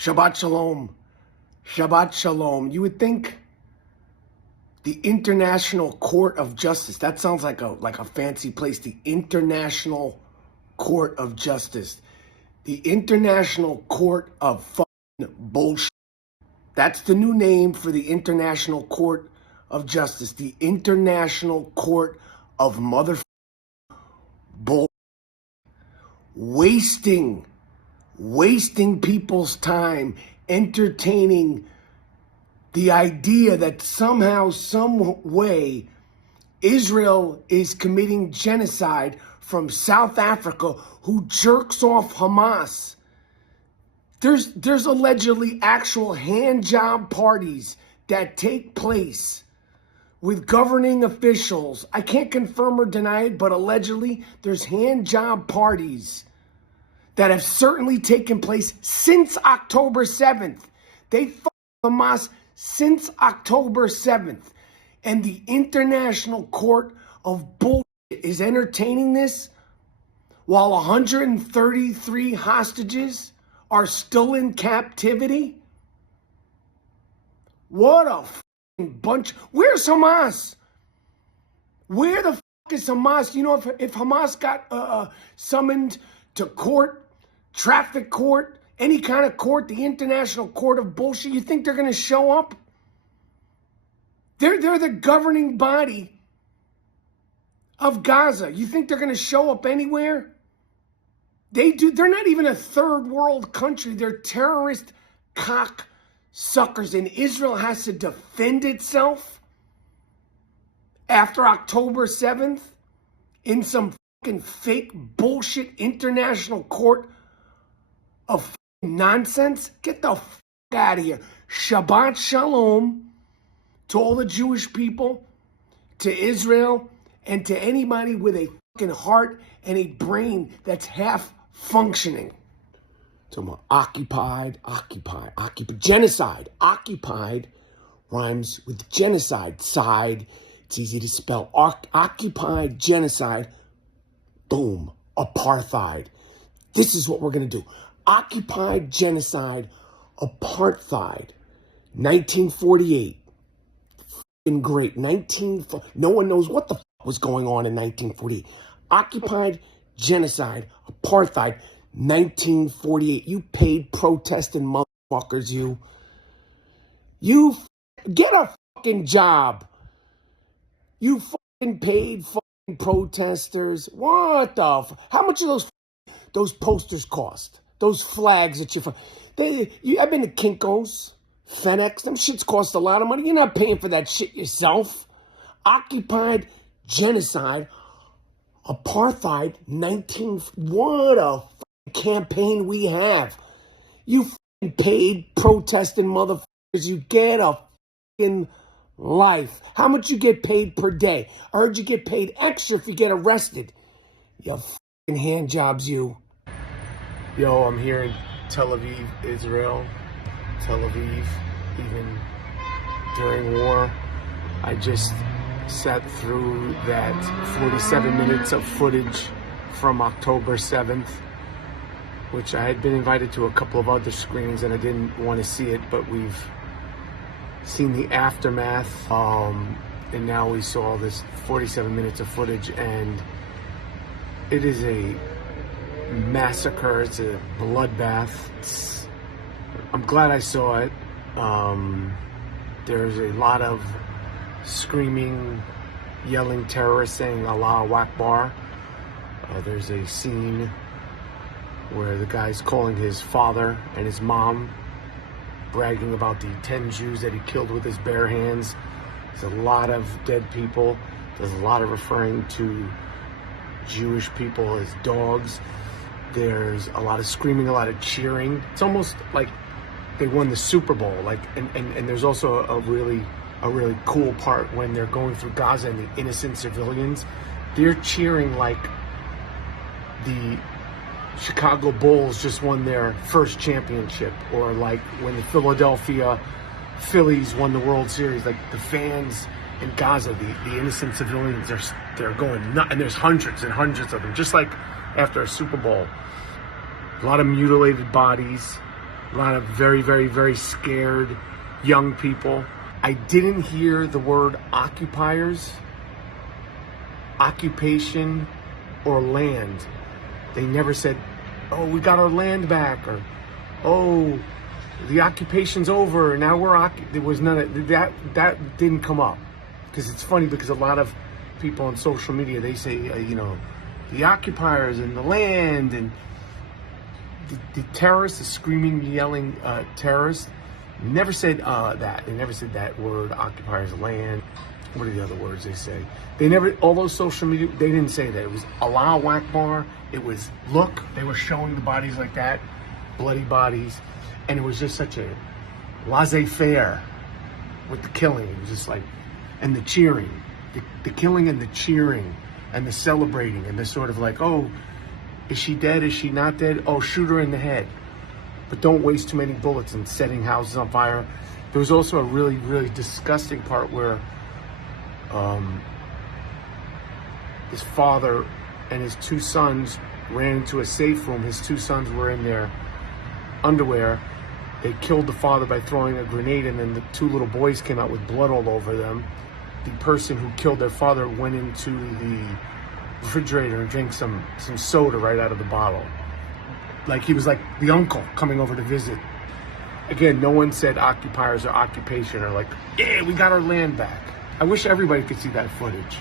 Shabbat Shalom. Shabbat Shalom. You would think the International Court of Justice, that sounds like a fancy place. The International Court of Justice. The International Court of fucking bullshit. That's the new name for the International Court of Justice. The International Court of motherfucking bullshit. Wasting people's time, entertaining the idea that somehow, some way, Israel is committing genocide from South Africa, who jerks off Hamas. There's allegedly actual hand job parties that take place with governing officials. I can't confirm or deny it, but allegedly there's hand job parties that have certainly taken place since October 7th. They fought Hamas since October 7th. And the International Court of Bullshit is entertaining this while 133 hostages are still in captivity? What a fucking bunch. Where's Hamas? Where the fuck is Hamas? You know, if Hamas got summoned to court, traffic court, any kind of court, the International Court of Bullshit, you think they're going to show up? They're the governing body of Gaza. You think they're going to show up anywhere? They're not even a third world country. They're terrorist cock suckers, and Israel has to defend itself after October 7th in some fucking fake bullshit International Court of nonsense. Get the fuck out of here. Shabbat Shalom to all the Jewish people, to Israel, and to anybody with a fucking heart and a brain that's half functioning. So occupied, genocide. Occupied rhymes with genocide. Side, it's easy to spell. Occupied, genocide, boom, apartheid. This is what we're going to do. Occupied, genocide, apartheid. 1948. Fucking great. No one knows what the fuck was going on in 1948. Occupied, genocide, apartheid, 1948. You paid protesting motherfuckers, you. You get a fucking job. You fucking paid fucking protesters. What the how much do those posters cost? Those flags that I've been to Kinko's, FedEx, them shits cost a lot of money. You're not paying for that shit yourself. Occupied, genocide, apartheid, what a campaign we have. You paid protesting motherfuckers. You get a fucking life. How much you get paid per day? I heard you get paid extra if you get arrested. You fucking hand jobs, you. Yo, I'm here in Tel Aviv, Israel. Tel Aviv, even during war. I just sat through that 47 minutes of footage from October 7th, which I had been invited to a couple of other screenings and I didn't want to see it, but we've seen the aftermath, and now we saw this 47 minutes of footage, and it is a massacre. It's a bloodbath. I'm glad I saw it. There's a lot of screaming, yelling terrorists saying Allahu Akbar. There's a scene where the guy's calling his father and his mom, bragging about the 10 Jews that he killed with his bare hands. There's a lot of dead people. There's a lot of referring to Jewish people as dogs. There's a lot of screaming, a lot of cheering. It's almost like they won the Super Bowl. And there's also a really cool part when they're going through Gaza and the innocent civilians. They're cheering like the Chicago Bulls just won their first championship, or like when the Philadelphia Phillies won the World Series. Like the fans in Gaza, the innocent civilians, they're going nuts, and there's hundreds and hundreds of them, just like after a Super Bowl. A lot of mutilated bodies, A lot of very, very, very scared young people. I didn't hear the word occupiers, occupation, or land. They never said, oh, we got our land back, or, oh, the occupation's over, now there was none of that. That didn't come up. Because it's funny, because a lot of people on social media, they say, the occupiers and the land, and the terrorists, the screaming, yelling terrorists, never said that. They never said that word, occupiers, land. What are the other words they say? They never, all those social media, they didn't say that. It was Allahu Akbar. It was, look, they were showing the bodies like that, bloody bodies. And it was just such a laissez-faire with the killing. It was just like, and the cheering, the killing and the cheering and the celebrating and the sort of like, oh, is she dead? Is she not dead? Oh, shoot her in the head. But don't waste too many bullets in setting houses on fire. There was also a really, really disgusting part where his father and his two sons ran into a safe room. His two sons were in their underwear. They killed the father by throwing a grenade, and then the two little boys came out with blood all over them. The person who killed their father went into the refrigerator and drank some soda right out of the bottle. Like he was like the uncle coming over to visit. Again, no one said occupiers or occupation or like, yeah, we got our land back. I wish everybody could see that footage.